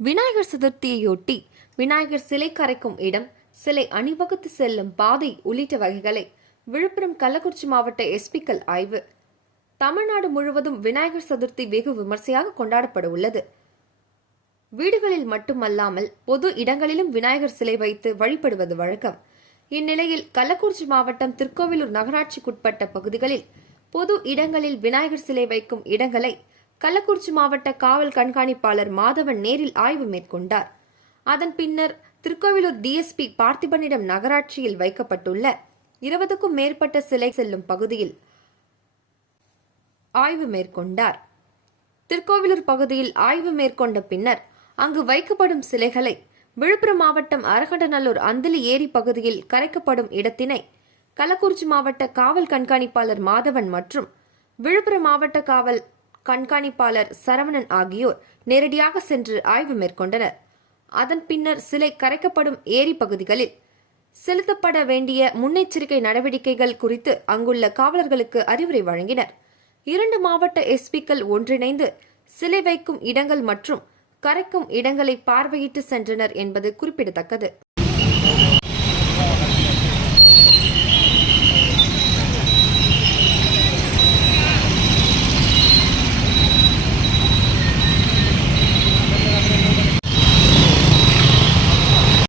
விநாயகர் சதுர்த்தியையொட்டி விநாயகர் சிலை கரைக்கும் இடம் சிலை அணிவகுத்து செல்லும் பாதை உள்ளிட்ட வகைகளை விழுப்புரம் கள்ளக்குறிச்சி மாவட்ட எஸ்பிக்கள் ஆய்வு. தமிழ்நாடு முழுவதும் விநாயகர் சதுர்த்தி வெகு விமர்சையாக கொண்டாடப்பட உள்ளது. வீடுகளில் மட்டுமல்லாமல் பொது இடங்களிலும் விநாயகர் சிலை வைத்து வழிபடுவது வழக்கம். இந்நிலையில் கள்ளக்குறிச்சி மாவட்டம் திருக்கோவிலூர் நகராட்சிக்குட்பட்ட பகுதிகளில் பொது இடங்களில் விநாயகர் சிலை வைக்கும் இடங்களை கள்ளக்குறிச்சி மாவட்ட காவல் கண்காணிப்பாளர் மாதவன் நேரில் ஆய்வு மேற்கொண்டார். அதன் பின்னர் திருக்கோவிலூர் டிஎஸ்பி பார்த்திபனிடம் நகராட்சியில் வைக்கப்பட்டுள்ள இருபதுக்கும் மேற்பட்ட சிலை செல்லும் பகுதியில் ஆய்வு மேற்கொண்டார். திருக்கோவிலூர் பகுதியில் ஆய்வு மேற்கொண்ட பின்னர் அங்கு வைக்கப்படும் சிலைகளை விழுப்புரம் மாவட்டம் அரகண்டநல்லூர் அந்திலி ஏரி பகுதியில் கரைக்கப்படும் இடத்தினை கள்ளக்குறிச்சி மாவட்ட காவல் கண்காணிப்பாளர் மாதவன் மற்றும் விழுப்புரம் மாவட்ட காவல் கண்காணிப்பாளர் சரவணன் ஆகியோர் நேரடியாக சென்று ஆய்வு மேற்கொண்டனர். அதன் பின்னர் சிலை கரைக்கப்படும் ஏரி பகுதிகளில் செலுத்தப்பட வேண்டிய முன்னெச்சரிக்கை நடவடிக்கைகள் குறித்து அங்குள்ள காவலர்களுக்கு அறிவுரை வழங்கினர். இரண்டு மாவட்ட எஸ்பிக்கள் ஒன்றிணைந்து சிலை வைக்கும் இடங்கள் மற்றும் கரைக்கும் இடங்களை பார்வையிட்டு சென்றனர் என்பது குறிப்பிடத்தக்கது.